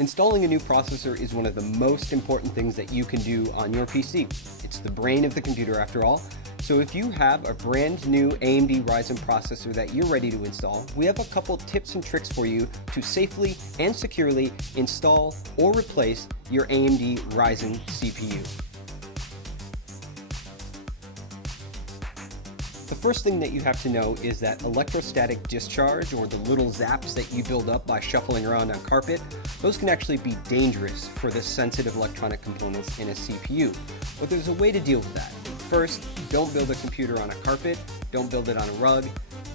Installing a new processor is one of the most important things that you can do on your PC. It's the brain of the computer after all. So if you have a brand new AMD Ryzen processor that you're ready to install, we have a couple tips and tricks for you to safely and securely install or replace your AMD Ryzen CPU. The first thing that you have to know is that electrostatic discharge, or the little zaps that you build up by shuffling around on carpet, those can actually be dangerous for the sensitive electronic components in a CPU. But there's a way to deal with that. First, don't build a computer on a carpet, don't build it on a rug.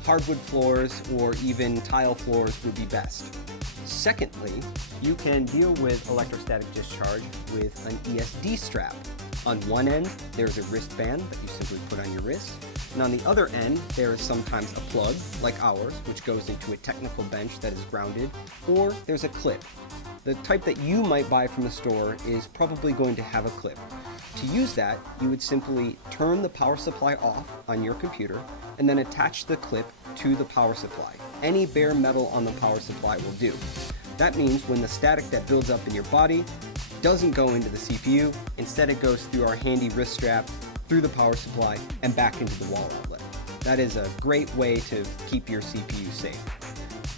Hardwood floors or even tile floors would be best. Secondly, you can deal with electrostatic discharge with an ESD strap. On one end, there's a wristband that you simply put on your wrist. And on the other end, there is sometimes a plug, like ours, which goes into a technical bench that is grounded, or there's a clip. The type that you might buy from the store is probably going to have a clip. To use that, you would simply turn the power supply off on your computer and then attach the clip to the power supply. Any bare metal on the power supply will do. That means when the static that builds up in your body doesn't go into the CPU, instead it goes through our handy wrist strap, through the power supply, and back into the wall outlet. That is a great way to keep your CPU safe.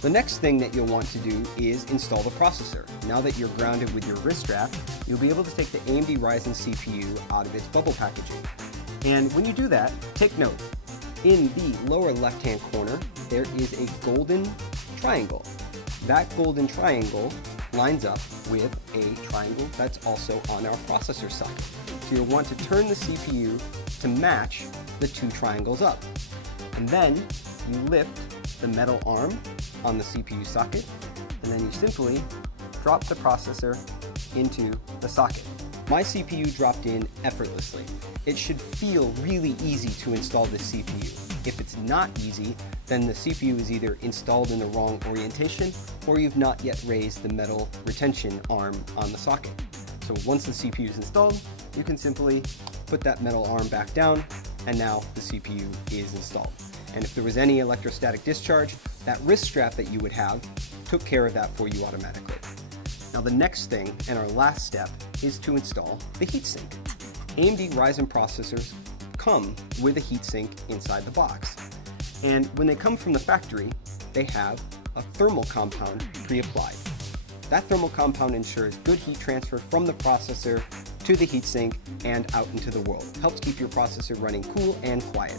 The next thing that you'll want to do is install the processor. Now that you're grounded with your wrist strap, you'll be able to take the AMD Ryzen CPU out of its bubble packaging. And when you do that, take note. In the lower left-hand corner, there is a golden triangle. That golden triangle lines up with a triangle that's also on our processor socket. So you'll want to turn the CPU to match the two triangles up. And then you lift the metal arm on the CPU socket, and then you simply drop the processor into the socket. My CPU dropped in effortlessly. It should feel really easy to install this CPU. If it's not easy, then the CPU is either installed in the wrong orientation or you've not yet raised the metal retention arm on the socket. So once the CPU is installed, you can simply put that metal arm back down, and now the CPU is installed. And if there was any electrostatic discharge, that wrist strap that you would have took care of that for you automatically. Now the next thing, and our last step, is to install the heatsink. AMD Ryzen processors come with a heatsink inside the box. And when they come from the factory, they have a thermal compound pre-applied. That thermal compound ensures good heat transfer from the processor to the heatsink and out into the world. It helps keep your processor running cool and quiet.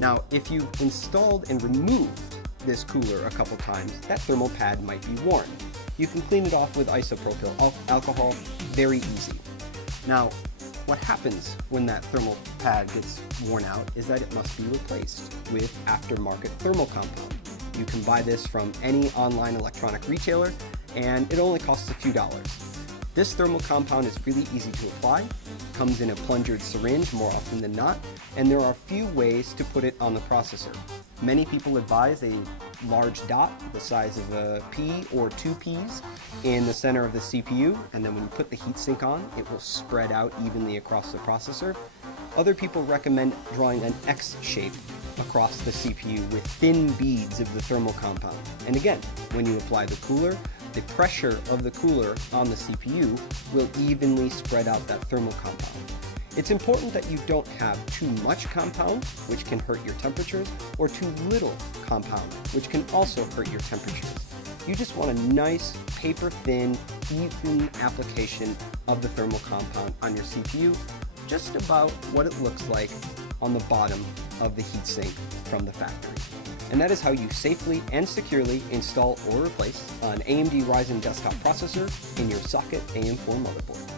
Now, if you've installed and removed this cooler a couple times, that thermal pad might be worn. You can clean it off with isopropyl alcohol, very easy. Now, what happens when that thermal pad gets worn out is that it must be replaced with aftermarket thermal compound. You can buy this from any online electronic retailer, and it only costs a few dollars. This thermal compound is really easy to apply, comes in a plungered syringe more often than not, and there are a few ways to put it on the processor. Many people advise a large dot the size of a pea or two peas in the center of the CPU, and then when you put the heatsink on, it will spread out evenly across the processor. Other people recommend drawing an X shape across the CPU with thin beads of the thermal compound. And again, when you apply the cooler, the pressure of the cooler on the CPU will evenly spread out that thermal compound. It's important that you don't have too much compound, which can hurt your temperatures, or too little compound, which can also hurt your temperatures. You just want a nice, paper-thin, even application of the thermal compound on your CPU, just about what it looks like on the bottom of the heatsink from the factory. And that is how you safely and securely install or replace an AMD Ryzen desktop processor in your socket AM4 motherboard.